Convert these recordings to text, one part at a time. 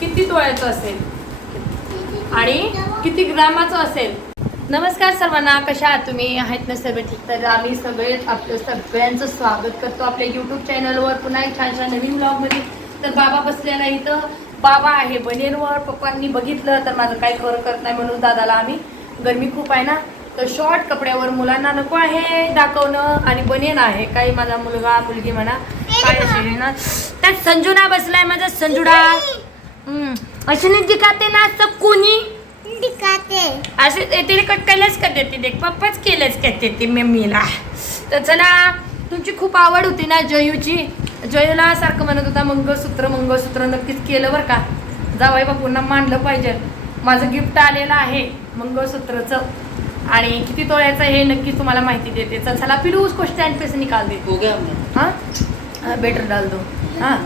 किती तोळ्याचं असेल? आणि किती ग्रामाचं असेल? नमस्कार सर्वांना कशा आहात तुम्ही? आहेत ना सर्व ठीक? तर आम्ही सगळे आपलं सगळ्यांचं स्वागत करतो आपल्या यूट्यूब चॅनलवर पुन्हा एक छान छान नवीन ब्लॉगमध्ये तर बाबा बसलेला इथं. बाबा आहे बनेरवर. पप्पांनी बघितलं तर माझं काही खरं करत नाही म्हणून दादाला आम्ही. गरमी खूप आहे ना. तर शॉर्ट कपड्यावर मुलांना नको आहे दाखवणं. आणि बनेन आहे. काही माझा मुलगा मुलगी म्हणा काय असेल ना. त्यात संजुना बसलाय माझा संजुडा हम्म. अशी नाही दिखाते ना असं कोणी? दिखाते. असे ते तिने कट केलंच करते ती देख? पप्पाच केलंच करते ती मम्मीला? तर चला तुमची खूप आवड होती ना जयूची. जयूला सारखं म्हणत होता मंगळसूत्र मंगळसूत्र नक्कीच केलं बरं का? जावई बापूंना मानलं पाहिजे. माझं गिफ्ट आलेलं आहे मंगळसूत्रचं. आणि किती तोळ्याचं हे नक्कीच तुम्हाला माहिती देते. चला पिलू उसको स्टँड पे से निकाल दे हाँ बेटर डाल दो हाँ?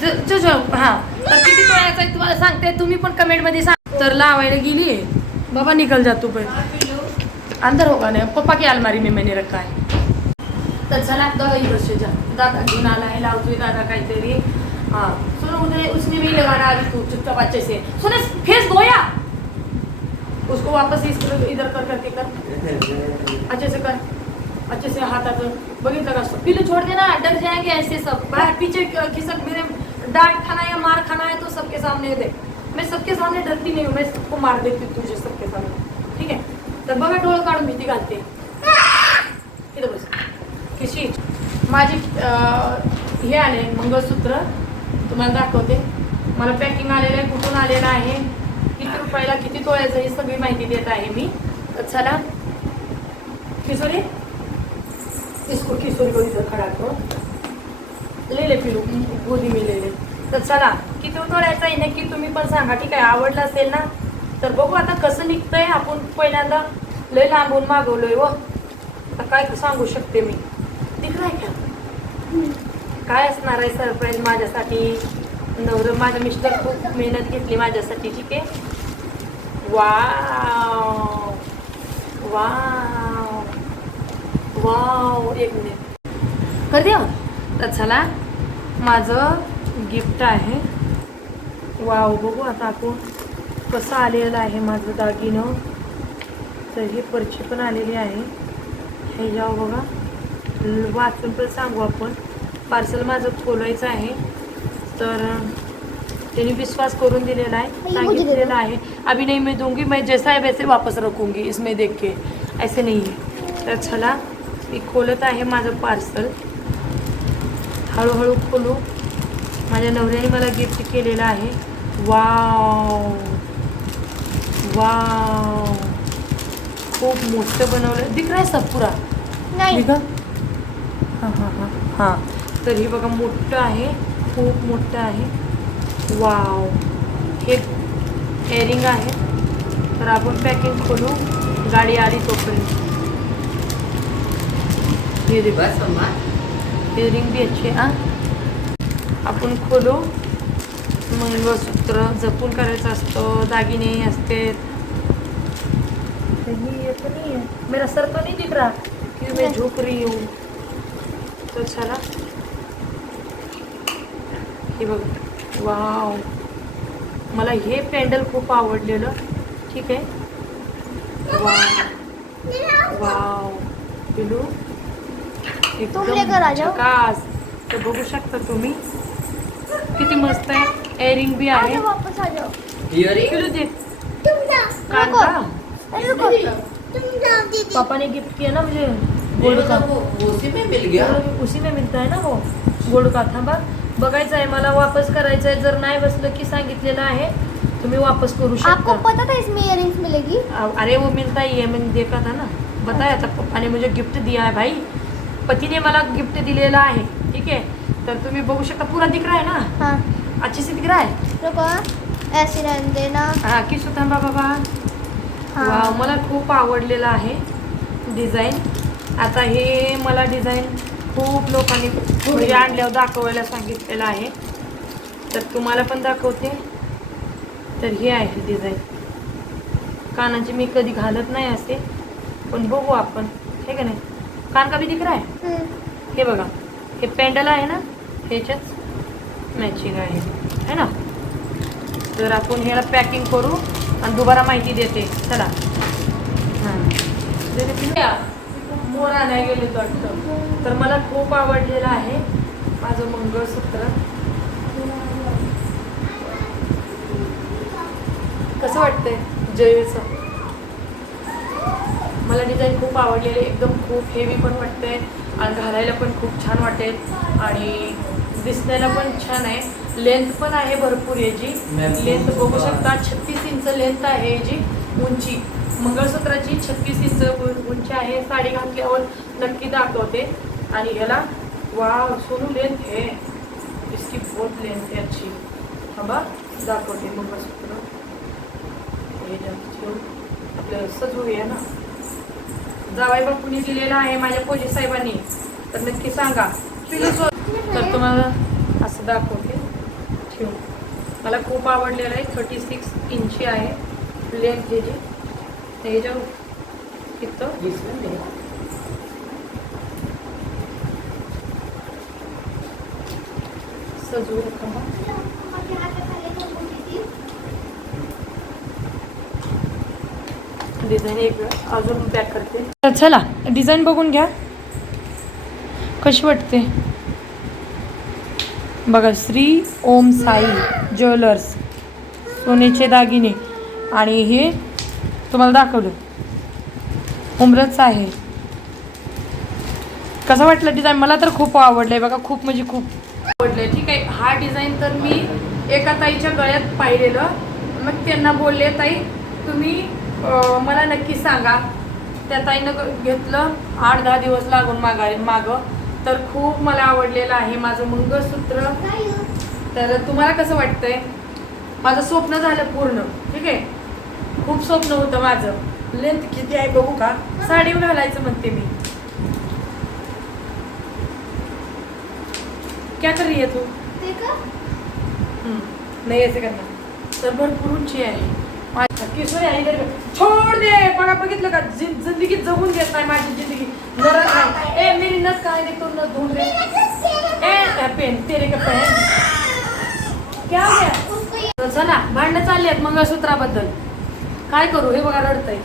जो जो हा. तर किती तोळ्याचं तुम्हाला सांगते. तुम्ही पण कमेंटमध्ये सांग. तर लावायला गेली आहे. बाबा निकल जा तू पण. अंदर होगा नाही? पप्पा की अलमारी में मैंने रखा है. तर चला दादा इधर से जा. दादा घेऊन आला है लावतोय दादा काहीतरी. हाँ. सुनो उधर उसने भी लगाना अभी तू चुपचाप अच्छे से. सुने फेस धोया. उसको वापस इस इधर कर करके कर अच्छे से कर. अच्छे से हाथ आकर बघितलं का? पिल्लू छोड़ देना. डर जाएंगे ऐसे सब. बाहर पीछे खिसक मेरे डांट खाना या मार खाना है तो सबके सामने दे मैं सबके सामने डरती नहीं हूँ मैं सबको मार देती हूँ तुझे सबके सामने। ठीक आहे तर बघा डोळं काढून भीती घालते इथं बस किशी माझी हे आले मंगळसूत्र तुम्हाला दाखवते। मला पॅकिंग आलेलं आहे कुठून आलेलं आहे किती रुपयाला किती तोळ्याचं ही सगळी माहिती देत आहे मी. तर चला. किशोरी? इसको किशोरी को इधर खड़ा करो लिहिले पिलू गोदी मी लिहिले तर चला किती तोळ्याचं आहे नक्की तुम्ही पण सांगा ठीक आहे? आवडलं असेल ना? तर बघू आता कसं निघतंय. आपण पहिल्यांदा लय लांबून मागवलोय व आता काय सांगू शकते मी? दिखलाय का? काय असणार आहे सरप्राईज माझ्यासाठी? नवर माझ्या मिस्टर खूप मेहनत घेतली माझ्यासाठी ठीक आहे? वाव! वाव! वाव! एक मिनिट. कर द्या हो. तर चला माझं गिफ्ट आहे. वाव बघू आता आपण कसं आलेलं आहे माझं दागिनं. तर ही पर्ची पण आलेली आहे. हे जाऊ बघा. वाचून पण सांगू आपण. पार्सल माझं खोलायचं आहे. तर त्यांनी विश्वास करून दिलेला आहे. सांगितलेला आहे. अभी नहीं मैं दूंगी मैं जैसा है वैसे वापस रखूंगी. इसमें देख के. ऐसे नहीं है तर चला मी खोलत आहे माझं पार्सल हळूहळू खोलू. माझ्या नवऱ्याने मला गिफ्ट केलेलं आहे. वाव वाव खूप मोठं बनवलं. दिख रहा है सब पुरा? नाही. हां हां हां हां. तर हे बघा मोठं आहे. खूप मोठं आहे. वाव हे एअरिंग आहे. तर आपण पॅकिंग खोलू. गाडी आली तोपर्यंत. इयरिंग भी अच्छे हां आपण खोलू मंगळसूत्र जपून करायचं असतं दागिने असते मेरा सर तो नहीं दिख रहा. कि मैं झुक रही हूँ. तो चला. हे बघ. वाव. मला हे पॅन्डल खूप आवडलेलं. ठीक आहे? वाव. वाव. पिलू. तुम लेकर आ जाओ. झकास तर बघू शकता तुम्ही. किती मस्त आहे. एअरिंग बी आहे. आजा वापस आ जाओ इयरिंग पिलू दे. तुम जाओ कांदा. अरे रुको. तुम जाओ दीदी. पापा ने गिफ्ट किया ना मुझे. गोल्ड का. उसी में मिल गया. उसी में मिलता है ना वो. गोल्ड का. थांबा. बघायचं आहे मला वापस करायचं आहे. जर नाही बसलं की सांगितलेलं आहे तुम्ही वापस करू आपको शकता पता था इसमें मिलेगी? अरे वो मिलता ही है मैंने देखा था ना. बताया था. पप्पा ने मुझे गिफ्ट दिया है भाई. पतीने मला गिफ्ट दिलेलं आहे. ठीक आहे? तर तुम्ही बघू शकता पूरा दिख रहा है ना? हाँ. अच्छे से दिख रहा है? रुको ऐसे रहने देना. हा किसू थांबा बाबा हाँ. वाव मला खूप आवडलेलं आहे डिझाईन आता हे मला डिझाईन खूप लोकांनी म्हणजे आणल्यावर दाखवायला सांगितलेलं आहे. तर तुम्हाला पण दाखवते. तर हे आहे डिझाईन कानाची मी कधी घालत नाही असे पण बघू आपण. हे का नाही? कान का भी दिख रहा है? हे बघा. हे पॅन्डल आहे ना? ह्याच्याच मॅचिंग आहे. है ना? तर आपण ह्याला पॅकिंग करू आणि दुबारा माहिती देते. चला. हां. मोर आणायला गेले वाटतं. तर मला खूप आवडलेलं आहे माझं मंगळसूत्र. कसं वाटतंय? जयचं. मला डिझाईन खूप आवडलेली आहे. एकदम खूप हेवी पण वाटतंय आणि घालायला पण खूप छान वाटेल. आणि दिसण्याला पण छान आहे. लेंथ पण आहे भरपूर याची. लेंथ बघू शकता छत्तीस इंच लेंथ आहे याची उंची. मंगळसूत्राची छत्तीस इंच उंची आहे. साडी घातल्यावर नक्की दाखवते. आणि ह्याला वा सोनू लेंथ है इसकी बहुत लेंथ है अच्छी. थांबा दाखवते मंगळसूत्र. हे जास्त ठेवून आपलं सजवूया ना. जावाई बापूंनी दिलेला आहे माझ्या पोजी साहेबांनी. तर नक्की सांगा. तर तुम्हाला असं दाखवते. ठेवू. मला खूप आवडलेलं आहे. थर्टी सिक्स इंची आहे. लेंथ हे जे. हे जे इथं. सजवू थांबा डिझाईन एक अजून पॅक करते. तर चला. डिझाईन बघून घ्या. कशी वाटते? बघा श्री ओम साई ज्वेलर्स सोन्याचे दागिने. आणि हे तुम्हाला दाखवलं. उमरच आहे कसं वाटलं डिझाईन मला तर खूप आवडलं आहे बघा खूप म्हणजे खूप आवडलं ठीक आहे हा डिझाईन तर मी एका ताईच्या गळ्यात पाहिलेलं. मग त्यांना बोलले ताई तुम्ही मला नक्की सांगा. त्या ताईनं घेतलं. आठ दहा दिवस लागून मागा मागं. तर खूप मला आवडलेलं आहे माझं मंगळसूत्र. तर तुम्हाला कसं वाटतंय? माझं स्वप्न झालं पूर्ण. ठीक आहे? खूप स्वप्न होतं माझं. लेंथ किती आहे बघू का? साडी घालायचं म्हणते मी. क्या कर रही है तू? नहीं ऐसे करना तर भरपूर उंची आहे. छोड दे बघा बघितलं का? जिंदगी जगून घेत नाही माझी जिंदगी. नरक आहे ए मेरी नस काय नाही तो नस ढूंढ दे ए पेन तेरे का पेन? क्या हो गया? चला भांडणं चालली आहेत मंगळसूत्राबद्दल. काय करू? हे बघा रडतंय.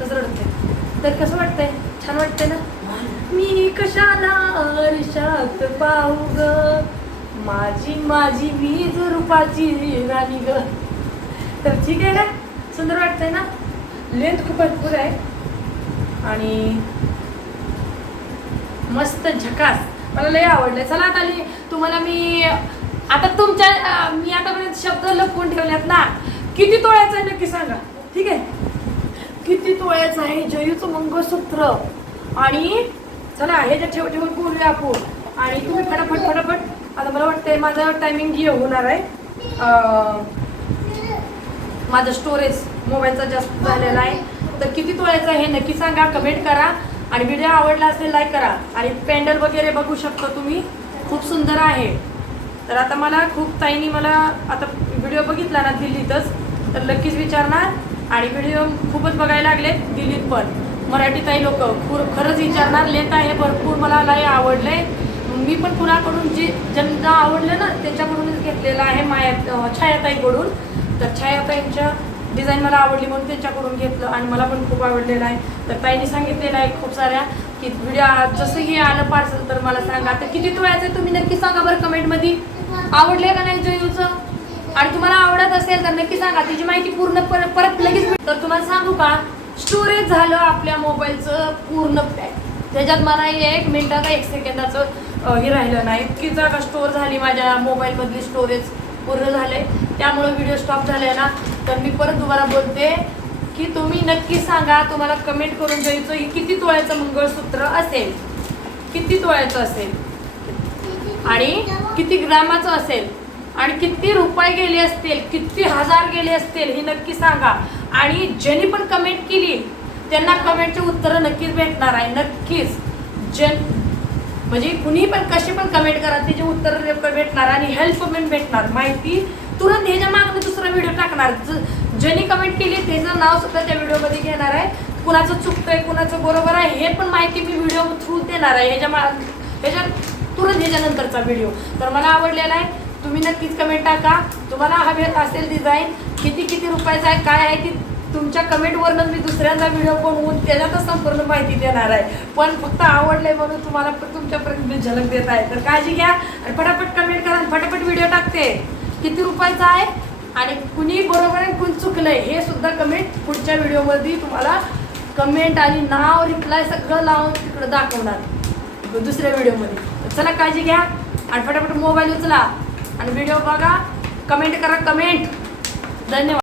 तसं रडतंय. तर कसं वाटतंय? छान वाटतंय ना? मी कशाला आरशात पाहू ग? माझी माझी वीज रूपाची राणी ग. तर ठीक आहे ना? सुंदर वाटतंय ना? लेंथ खूप भरपूर आहे. आणि मस्त झकास. मला लय आवडलंय. चला आता तुम्हाला मी आता तुमच्या मी आतापर्यंत शब्द लपवून ठेवल्यात ना. किती तोळ्याचं आहे नक्की सांगा. ठीक आहे? किती तोळ्याचं आहे जयूचं मंगळसूत्र. आणि चला ह्याच्या ठेव ठेवून बोलूया आपण. आणि तुम्ही फटाफट फटाफट. आता मला वाटतंय माझं टायमिंग हे होणार आहे. माझं स्टोरेज मोबाईलचा जास्त झालेला आहे. तर किती तोळ्याचं आहे हे नक्की सांगा कमेंट करा. आणि व्हिडिओ आवडला असेल लाईक करा. आणि पॅन्डल वगैरे बघू शकता तुम्ही. खूप सुंदर आहे. तर आता मला खूप ताईंनी मला आता व्हिडिओ बघितला ना दिल्लीतच तर नक्कीच विचारणार. आणि व्हिडिओ खूपच बघायला लागले दिल्लीत पण. मराठी ताई लोक खूर खरंच विचारणार. लेत आहे भरपूर मला लय आवडले मी पण कुणाकडून जे ज्यांना आवडलं ना त्याच्याकडूनच घेतलेलं आहे माया छायाताईकडून. तर छायाताईंच्या डिझाईन मला आवडली म्हणून त्यांच्याकडून घेतलं आणि मला पण खूप आवडलेलं आहे. तर ताईंनी सांगितलेलं आहे खूप साऱ्या की व्हिडिओ जसंही आलं पार्सल तर मला सांगा. तर किती तोळ्याचं तुम्ही नक्की सांगा बरं कमेंटमध्ये आवडले का नाही जयूचं? आणि तुम्हाला आवडत असेल तर नक्की सांगा. तिची माहिती पूर्ण परत लगेच तर तुम्हाला सांगू का? स्टोरेज झालं आपल्या मोबाईलचं पूर्ण पॅक त्याच्यात मला एक मिनिटाचा एक सेकंदाचं हे राहिलं नाही. इतकी जागा स्टोअर झाली माझ्या मोबाईलमधली स्टोरेज पूर्ण झाले त्यामुळे व्हिडिओ स्टॉप झाले ना. तर मी परत तुम्हाला बोलते की तुम्ही नक्की सांगा तुम्हाला कमेंट करून द्यायचं हे किती तोळ्याचं मंगळसूत्र असेल. किती तोळ्याचं असेल? आणि किती ग्रामाचं असेल? आणि किती रुपये गेले असतील? किती हजार गेले असतील? हे नक्की सांगा. आणि ज्यांनी पण कमेंट केली त्यांना कमेंटचे उत्तरं नक्कीच भेटणार आहे. नक्कीच. जन म्हणजे कुणी पण कशी पण कमेंट करा त्याचे उत्तर भेटणार आणि हेल्प पण भेटणार माहिती तुरंत ह्याच्या मागं दुसरा व्हिडिओ टाकणार. ज- ज्यांनी कमेंट केली त्याचं नाव सुद्धा त्या व्हिडिओमध्ये घेणार आहे. कुणाचं चुकतंय कुणाचं बरोबर आहे हे पण माहिती मी व्हिडिओ थ्रू देणार आहे. ह्याच्या मा ह्याच्या तुरंत ह्याच्यानंतरचा व्हिडिओ तर मला आवडलेला आहे तुम्ही नक्कीच कमेंट टाका. तुम्हाला हवे असेल डिझाईन किती किती रुपयाचं आहे काय आहे ती तुमच्या कमेंटवरनं मी दुसऱ्यांदा व्हिडिओ बनवून त्याच्यातच संपूर्ण माहिती देणार आहे. पण फक्त आवडलंय म्हणून तुम्हाला पण तुमच्यापर्यंत मी झलक देत आहे. तर काळजी घ्या आणि फटाफट कमेंट करा आणि फटाफट व्हिडिओ टाकते. किती रुपयाचा आहे? आणि कुणी बरोबर आहे कुणी चुकलंय हे सुद्धा कमेंट पुढच्या व्हिडिओमध्ये तुम्हाला कमेंट आणि नाव रिप्लाय सगळं लावून तिकडं दाखवणार. दुसऱ्या व्हिडिओमध्ये चला काळजी घ्या आणि फटाफट मोबाईल उचला. आणि व्हिडिओ बघा. कमेंट करा कमेंट धन्यवाद.